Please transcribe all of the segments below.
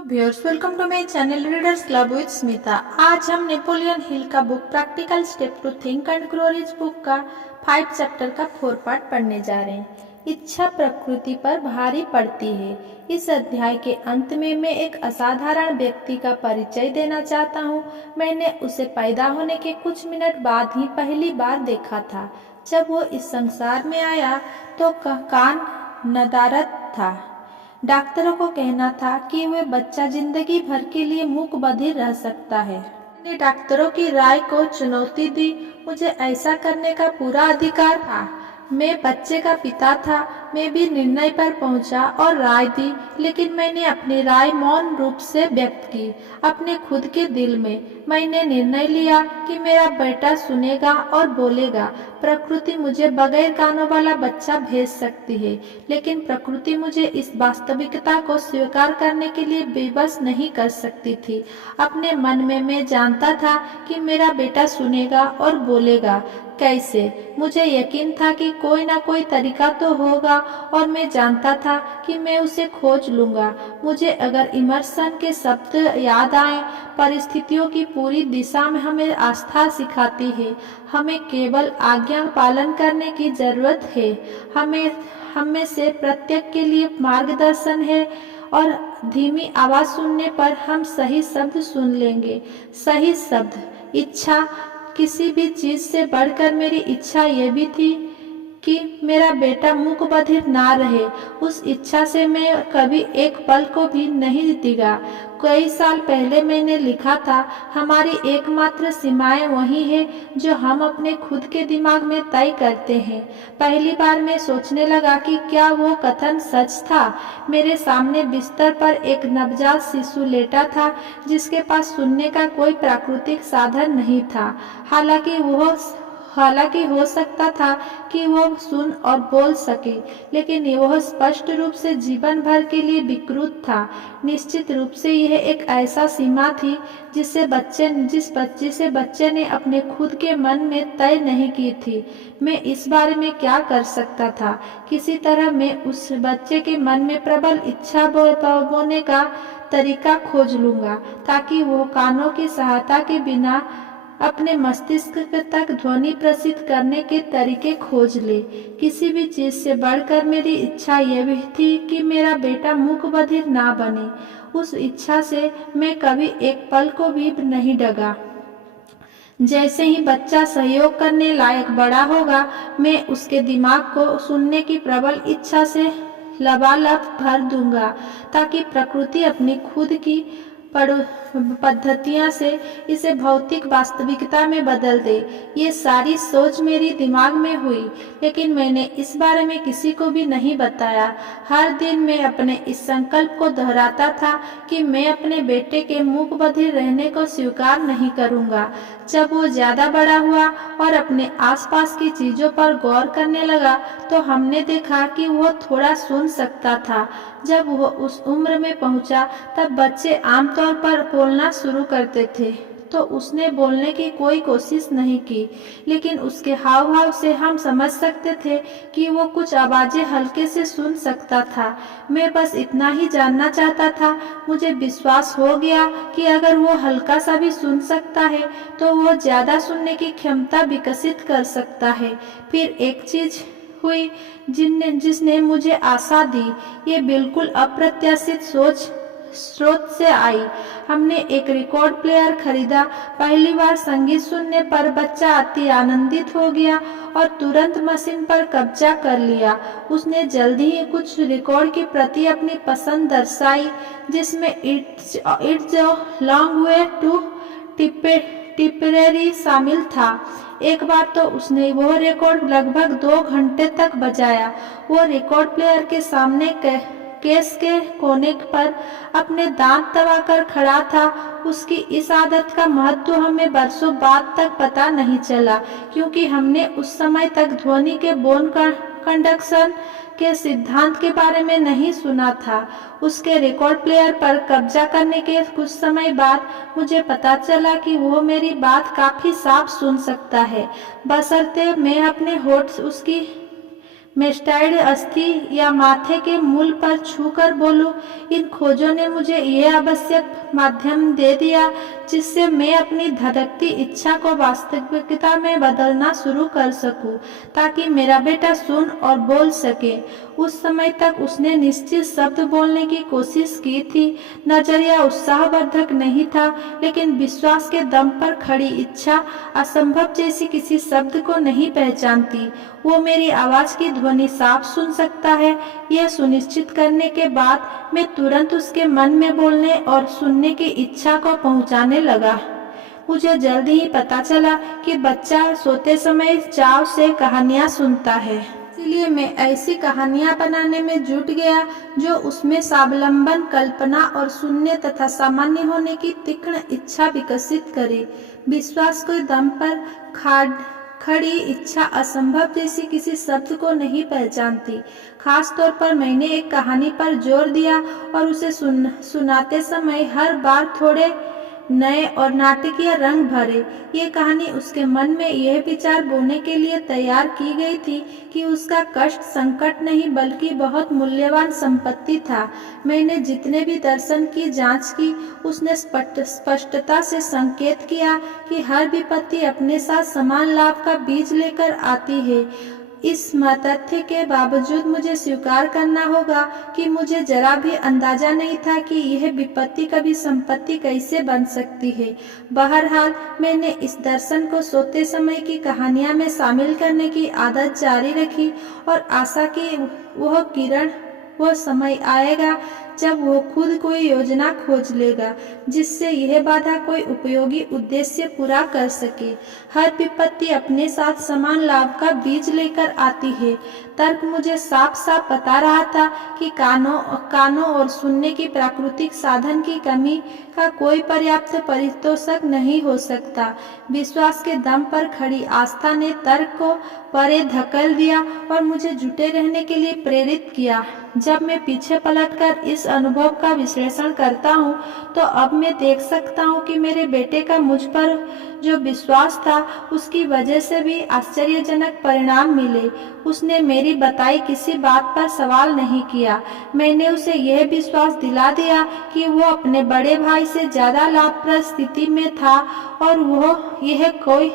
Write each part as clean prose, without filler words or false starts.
Viewers, welcome to my channel readers club with Smita. आज हम Napoleon Hill का book practical step to think and grow rich book का 5 chapter का 4 part पढ़ने जा रहे हैं। इच्छा प्रकृति पर भारी पड़ती है। इस अध्याय के अंत में मैं एक असाधारण व्यक्ति का परिचय देना चाहता हूँ। मैंने उसे पैदा होने के कुछ मिनट बाद ही पहली बार देखा था। जब वो इस संसार में आया तो कान नदारद था। डॉक्टरों को कहना था कि वह बच्चा जिंदगी भर के लिए मूक बधिर रह सकता है। मैंने डॉक्टरों की राय को चुनौती दी। मुझे ऐसा करने का पूरा अधिकार था। मैं बच्चे का पिता था। मैं भी निर्णय पर पहुंचा और राय दी, लेकिन मैंने अपनी राय मौन रूप से व्यक्त की। अपने खुद के दिल में मैंने निर्णय लिया कि मेरा बेटा सुनेगा और बोलेगा। प्रकृति मुझे बगैर कानों वाला बच्चा भेज सकती है, लेकिन प्रकृति मुझे इस वास्तविकता को स्वीकार करने के लिए बेबस नहीं कर सकती थी। अपने मन में मैं जानता था कि मेरा बेटा सुनेगा और बोलेगा। कैसे? मुझे यकीन था कि कोई ना कोई तरीका तो होगा और मैं जानता था कि मैं उसे खोज लूंगा। मुझे अगर इमर्सन के शब्द याद आए, परिस्थितियों की पूरी दिशा में हमें आस्था सिखाती है। हमें केवल आज्ञा पालन करने की जरूरत है। हम में से प्रत्येक के लिए मार्गदर्शन है और धीमी आवाज सुनने पर हम सही शब्द सुन लेंगे। सही शब्द, इच्छा। किसी भी चीज से बढ़कर मेरी इच्छा ये भी थी कि मेरा बेटा मूक बधिर ना रहे। उस इच्छा से मैं कभी एक पल को भी नहीं डिगा। कई साल पहले मैंने लिखा था, हमारी एकमात्र सीमाएं वही है जो हम अपने खुद के दिमाग में तय करते हैं। पहली बार मैं सोचने लगा कि क्या वो कथन सच था। मेरे सामने बिस्तर पर एक नवजात शिशु लेटा था जिसके पास सुनने का कोई प्राकृतिक साधन नहीं था। हालांकि हो सकता था कि वो सुन और बोल सके, लेकिन वह स्पष्ट रूप से जीवन भर के लिए विकृत था। निश्चित रूप से यह एक ऐसा सीमा थी जिस बच्चे ने अपने खुद के मन में तय नहीं की थी। मैं इस बारे में क्या कर सकता था? किसी तरह मैं उस बच्चे के मन में प्रबल इच्छा बोने का तरीका खोज लूंगा, ताकि वो कानों की सहायता के बिना अपने मस्तिष्क तक ध्वनि प्रसिद्ध करने के तरीके खोज ले। किसी भी चीज से बढ़कर मेरी इच्छा यह भी थी कि मेरा बेटा मूक बधिर ना बने। उस इच्छा से मैं कभी एक पल को भी नहीं डगा। जैसे ही बच्चा सहयोग करने लायक बड़ा होगा, मैं उसके दिमाग को सुनने की प्रबल इच्छा से लबालब भर दूंगा, ताकि प्रकृति अपनी खुद की पद्धतियां से इसे भौतिक वास्तविकता में बदल दे। ये सारी सोच मेरी दिमाग में हुई, लेकिन मैंने इस बारे में किसी को भी नहीं बताया। हर दिन मैं अपने इस संकल्प को दोहराता था कि मैं अपने बेटे के मूक बधिर रहने को स्वीकार नहीं करूंगा। जब वो ज्यादा बड़ा हुआ और अपने आसपास की चीजों पर गौर करने लगा, तो हमने देखा कि वो थोड़ा सुन सकता था। जब वो उस उम्र में पहुंचा, तब बच्चे आमतौर पर बोलना शुरू करते थे, तो उसने बोलने की कोई कोशिश नहीं की, लेकिन उसके हाव भाव से हम समझ सकते थे कि वो कुछ आवाजें हल्के से सुन सकता था। मैं बस इतना ही जानना चाहता था। मुझे विश्वास हो गया कि अगर वो हल्का सा भी सुन सकता है, तो वो ज्यादा सुनने की क्षमता विकसित कर सकता है। फिर एक चीज हुई जिसने मुझे आशा दी। ये बिल्कुल अप्रत्याशित स्रोत से आई। हमने एक रिकॉर्ड प्लेयर खरीदा। पहली बार संगीत सुनने पर बच्चा अति आनंदित हो गया और तुरंत मशीन पर कब्जा कर लिया। उसने जल्दी ही कुछ रिकॉर्ड के प्रति अपनी पसंद दर्शाई, जिसमें इट्स लॉन्ग वे टू टिप्परेरी शामिल था। एक बार तो उसने वह रिकॉर्ड लगभग 2 घंटे तक बजाया। वो रिकॉर्ड प्लेयर के सामने केस के कोने पर अपने दांत दबाकर खड़ा था। उसकी इस आदत का महत्व हमें बरसों बाद तक पता नहीं चला, क्योंकि हमने उस समय तक ध्वनि के बोन कंडक्शन के सिद्धांत के बारे में नहीं सुना था। उसके रिकॉर्ड प्लेयर पर कब्जा करने के कुछ समय बाद मुझे पता चला कि वो मेरी बात काफी साफ सुन सकता है, बशर्ते मैं अपने होठ उसकी मेस्टाइड अस्थि या माथे के मूल पर छूकर बोलूं, इन खोजों ने मुझे यह आवश्यक माध्यम दे दिया जिससे मैं अपनी धड़कती इच्छा को वास्तविकता में बदलना शुरू कर सकूं, ताकि मेरा बेटा सुन और बोल सके। उस समय तक उसने निश्चित शब्द बोलने की कोशिश की थी। नजरिया उत्साहवर्धक नहीं था, लेकिन विश्वास के दम पर खड़ी इच्छा असंभव जैसी किसी शब्द को नहीं पहचानती। वो मेरी आवाज की ध्वनि साफ सुन सकता है। यह सुनिश्चित करने के बाद मैं तुरंत उसके मन में बोलने और सुनने की इच्छा को पहुंचाने लगा। मुझे जल्दी ही पता चला कि बच्चा सोते समय चाव से कहानियां सुनता है, इसलिए मैं ऐसी कहानियां बनाने में जुट गया जो उसमें स्वावलंबन, कल्पना और सुनने तथा सामान्य होने की तीक्ष्ण इच्छा विकसित करे। विश्वास के दम पर खड़ी इच्छा असंभव जैसी किसी शब्द को नहीं पहचानती। खास तौर पर मैंने एक कहानी पर जोर दिया और उसे सुनाते समय हर बार थोड़े नए और नाटकीय रंग भरे। ये कहानी उसके मन में यह विचार बोने के लिए तैयार की गई थी कि उसका कष्ट संकट नहीं बल्कि बहुत मूल्यवान संपत्ति था। मैंने जितने भी दर्शन की जांच की, उसने स्पष्टता से संकेत किया कि हर विपत्ति अपने साथ समान लाभ का बीज लेकर आती है। इस तथ्य के बावजूद मुझे स्वीकार करना होगा कि मुझे जरा भी अंदाजा नहीं था कि यह विपत्ति कभी संपत्ति कैसे बन सकती है। बहरहाल मैंने इस दर्शन को सोते समय की कहानियां में शामिल करने की आदत जारी रखी और आशा की वह समय आएगा जब वो खुद कोई योजना खोज लेगा जिससे यह बाधा कोई उपयोगी उद्देश्य पूरा कर सके। हर विपत्ति अपने साथ समान लाभ का बीज लेकर आती है। तर्क मुझे साफ साफ बता रहा था कि कानों और सुनने की प्राकृतिक साधन की कमी का कोई पर्याप्त परितोषक नहीं हो सकता। विश्वास के दम पर खड़ी आस्था ने तर्क को परे धकेल दिया और मुझे जुटे रहने के लिए प्रेरित किया। जब मैं पीछे पलटकर इस अनुभव का विश्लेषण करता हूँ तो अब मैं देख सकता हूँ कि मेरे बेटे का मुझ पर जो विश्वास था उसकी वजह से भी आश्चर्यजनक परिणाम मिले। उसने मेरी बताई किसी बात पर सवाल नहीं किया। मैंने उसे यह विश्वास दिला दिया कि वो अपने बड़े भाई से ज्यादा लाभप्रद स्थिति में था और वो यह कोई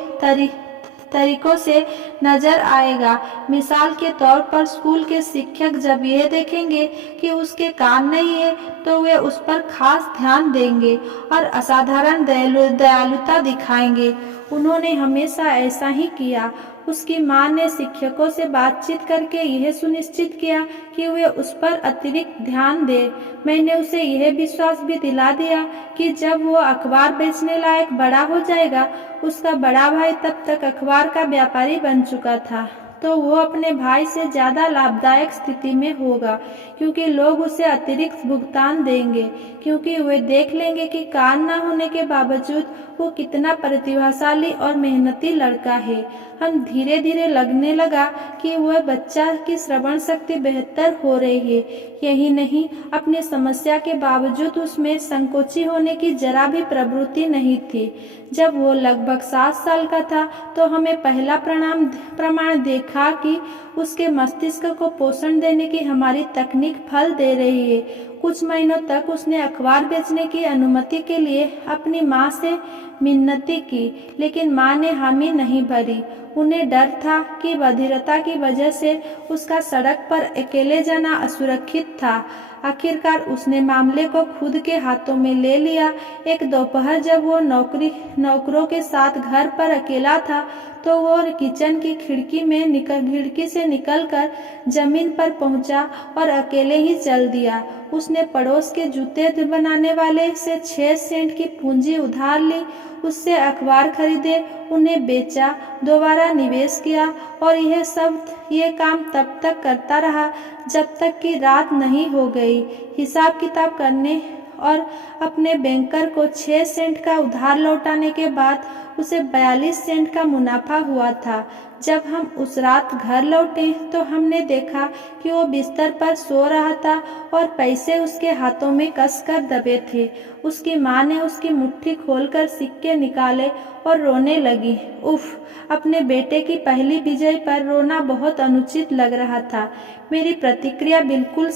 तरीकों से नजर आएगा। मिसाल के तौर पर स्कूल के शिक्षक जब यह देखेंगे कि उसके काम नहीं है तो वे उस पर खास ध्यान देंगे और असाधारण दयालुता दिखाएंगे। उन्होंने हमेशा ऐसा ही किया। उसकी मां ने शिक्षकों से बातचीत करके यह सुनिश्चित किया कि वे उस पर अतिरिक्त ध्यान दें। मैंने उसे यह विश्वास भी दिला दिया कि जब वो अखबार बेचने लायक बड़ा हो जाएगा, उसका बड़ा भाई तब तक अखबार का व्यापारी बन चुका था, तो वो अपने भाई से ज्यादा लाभदायक स्थिति में होगा, क्योंकि लोग उसे अतिरिक्त भुगतान देंगे, क्योंकि वे देख लेंगे कि कान न होने के बावजूद वो कितना प्रतिभाशाली और मेहनती लड़का है। हम धीरे धीरे लगने लगा कि वह बच्चा की श्रवण शक्ति बेहतर हो रही है। यही नहीं, अपनी समस्या के बावजूद उसमें संकोची होने की जरा भी प्रवृत्ति नहीं थी। जब वो लगभग 7 साल का था तो हमें पहला प्रमाण देखा कि उसके मस्तिष्क को पोषण देने की हमारी तकनीक फल दे रही है। कुछ महीनों तक उसने अखबार बेचने की अनुमति के लिए अपनी माँ से मिन्नती की, लेकिन माँ ने हामी नहीं भरी। उन्हें डर था कि बधिरता की वजह से उसका सड़क पर अकेले जाना असुरक्षित था। आखिरकार उसने मामले को खुद के हाथों में ले लिया। एक दोपहर जब वो नौकरों के साथ घर पर अकेला था तो वो किचन की खिड़की से निकलकर जमीन पर पहुंचा और अकेले ही चल दिया। उसने पड़ोस के जूते बनाने वाले से 6 सेंट की पूंजी उधार ली, उससे अखबार खरीदे, उन्हें बेचा, दोबारा निवेश किया और यह काम तब तक करता रहा जब तक कि रात नहीं हो गई। हिसाब किताब करने और अपने बैंकर को 6 सेंट का उधार लौटाने के बाद उसे 42 सेंट का मुनाफा हुआ था। जब हम उस रात घर लौटे तो हमने देखा कि वो बिस्तर पर सो रहा था और पैसे उसके हाथों में कसकर दबे थे। उसकी माँ ने उसकी मुट्ठी खोलकर सिक्के निकाले और रोने लगी। उफ, अपने बेटे की पहली विजय पर रोना बहुत अनुचित लग रहा था। मेरी प्रतिक्रिया बिल्कुल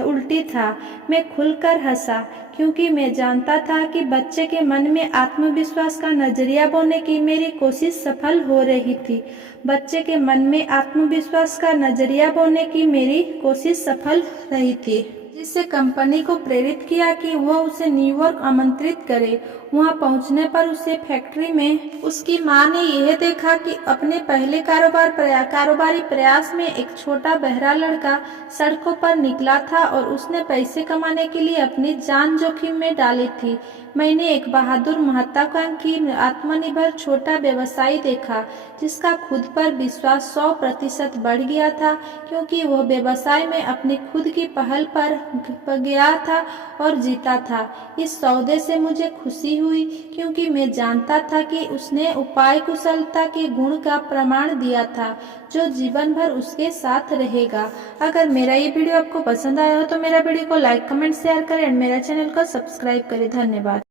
उल्टी था। मैं खुलकर हंसा क्योंकि मैं जानता था कि बच्चे के मन में आत्मविश्वास का नजरिया बोने की मेरी कोशिश सफल हो रही थी। बच्चे के मन में आत्मविश्वास का नजरिया बोने की मेरी कोशिश सफल रही थी, जिससे कंपनी को प्रेरित किया कि वह उसे न्यूयॉर्क आमंत्रित करे। वहां पहुंचने पर उसे फैक्ट्री में उसकी मां ने यह देखा कि अपने पहले कारोबारी प्रयास में एक छोटा बहरा लड़का सड़कों पर निकला था और उसने पैसे कमाने के लिए अपनी जान जोखिम में डाली थी। मैंने एक बहादुर महत्वाकांक्षी आत्मनिर्भर छोटा व्यवसायी देखा जिसका खुद पर विश्वास 100% बढ़ गया था क्योंकि वह व्यवसाय में अपनी खुद की पहल पर गया था और जीता था। इस सौदे से मुझे खुशी हुई क्योंकि मैं जानता था कि उसने उपाय कुशलता के गुण का प्रमाण दिया था जो जीवन भर उसके साथ रहेगा। अगर मेरा ये वीडियो आपको पसंद आया हो तो मेरा वीडियो को लाइक, कमेंट, शेयर करें और मेरा चैनल को सब्सक्राइब करें। धन्यवाद।